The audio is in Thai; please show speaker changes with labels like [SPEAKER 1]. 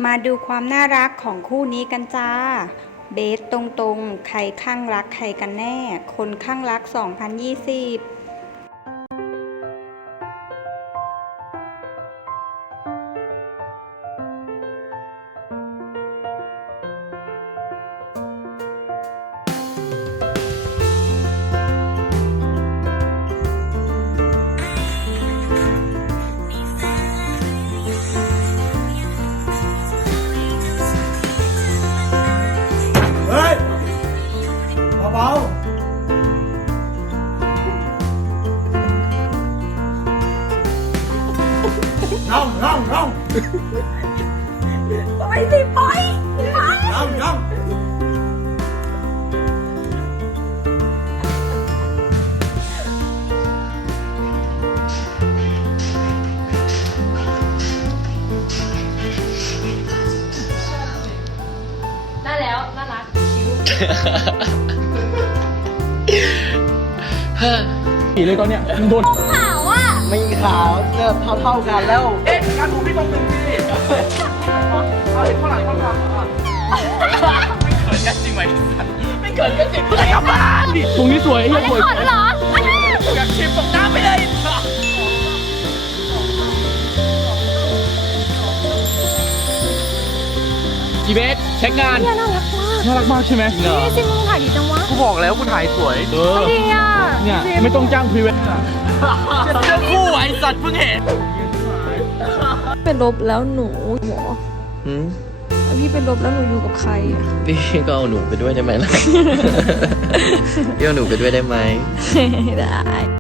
[SPEAKER 1] มาดูความน่ารักของคู่นี้กันจ้า เบสตรงๆ ใครข้างรักใครกันแน่ คนข้างรัก 2020
[SPEAKER 2] เบาน้อง
[SPEAKER 1] ไปสิไป
[SPEAKER 2] น้อง
[SPEAKER 3] ได้แล้วน่ารักคิ้ว
[SPEAKER 4] ผีเลยตอนเนี้ยมันโดน
[SPEAKER 3] ขาวอ่ะ
[SPEAKER 2] ไม่ขาวเนี่ยเท่ากันแล้วเอ๊ะการดูพี่ต้องเป็นพี่เอาเห็นข้างหลังข้างหลังก่อนไม่เกิดกันจริงไหมไม่เกิดกันจริงเลยกลับบ้านดิ
[SPEAKER 4] ตรงนี้สวยไอ้เหี้ยสวย
[SPEAKER 3] ขอเหรอ
[SPEAKER 2] อยากชิมตกน้ำไปเลย
[SPEAKER 4] อีเบสเช็คงาน
[SPEAKER 3] เนี่ยน่ารักมาก
[SPEAKER 4] น่ารักมากใช่ไหม
[SPEAKER 3] นี่สิมึงถ่ายดีจังวะ
[SPEAKER 2] กูบอกแล้วกูถ่ายสวย
[SPEAKER 4] เออ
[SPEAKER 3] ดีอ่ะ
[SPEAKER 4] เนี่ยไม่ต้องจ้างพรีเวด
[SPEAKER 2] เรื่องคู่ไอ้สัตว์เพิ่งเห็น
[SPEAKER 5] เป็นลบแล้วหนูหมอ
[SPEAKER 6] อืม
[SPEAKER 5] แล้วพี่เป็นลบแล้วหนูอยู่กับใครอะ
[SPEAKER 6] พี่ก็เอาหนูไปด้วยได้ไหมล่ะ พี่เอาหนูไปด้วยได้ไหม
[SPEAKER 5] ได้